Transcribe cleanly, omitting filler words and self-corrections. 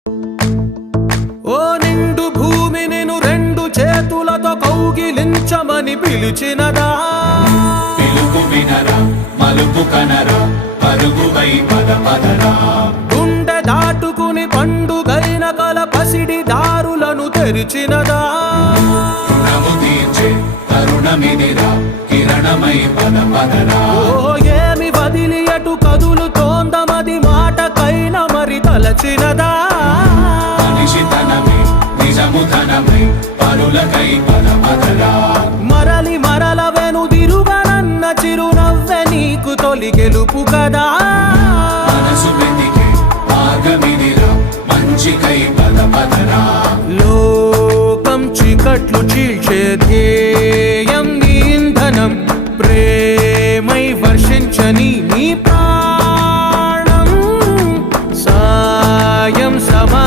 ఓ నిండు భూమి నిన్ను రెండు చేతులతో కౌగిలించమని పిలిచినదా? పిలుపు వినరా, మలుపు కనరా, పరుగువై పద పదరా. గుండె దాటుకుని పండుగైన కల పసిడి దారులను తెరిచినదా? రుణము తీర్చే తరుణమిదిరా, కిరణమై పద పదరా. ఓ ఏమి వదిలి అటు కదులుతోందమది మాటకైన మరి తలచినదా? మనిషితనమే నిజముధనమై పరులకై పద పదరా. మరలి మరల వెనుదిరుగనన్న చిరునవ్వె నీకు తొలి గెలుపు కదా? మనసు వెతికే మార్గమిదిరా, మంచికై పద పదరా. లోకం చీకట్లు చీల్చే